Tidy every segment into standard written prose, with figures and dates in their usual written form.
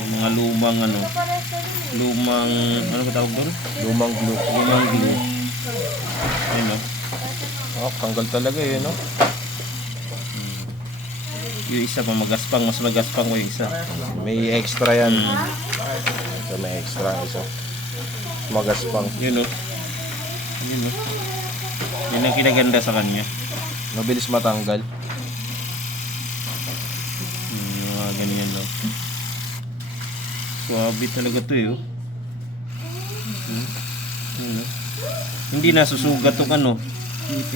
Yung mga lumang ano ba tawag doon? Lumang glue. Lumang glue. Ayun o. Oh, tanggal talaga yun, no? Yung isa pa magaspang, mas magaspang ko yung isa. May extra yan. Ito may extra isa. Magaspang. Yun o. Yun o. Yun ang kinaganda sa kanya. Mabilis matanggal. Yung mga ganyan o. Suwabe talaga to eh. Yun o. Hindi nasusugat tong ano.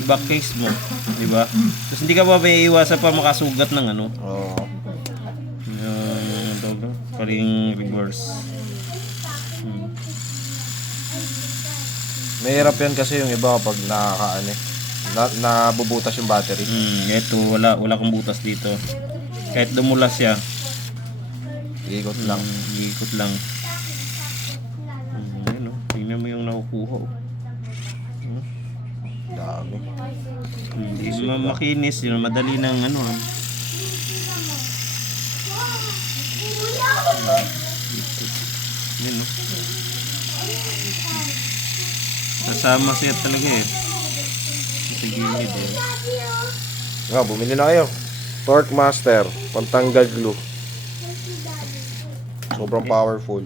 Back case mo, di ba? Tapos hindi ka pa may iwasan pa makasugat ng ano. Oo. Paring reverse. Mahirap yan kasi yung iba kapag nabubutas yung battery. Ito wala kang butas dito. Kahit dumulas siya, Iikot lang. iikot lang. Ayun oh, tingnan mo yung nakukuha oh. Dami. Hindi makinis, yun madali ng ano. Yun oh. Kasama siya talaga eh. Sa gilid eh. Nga, bumili na kayo. Torque Master, pantanggal glue. Sobrang powerful.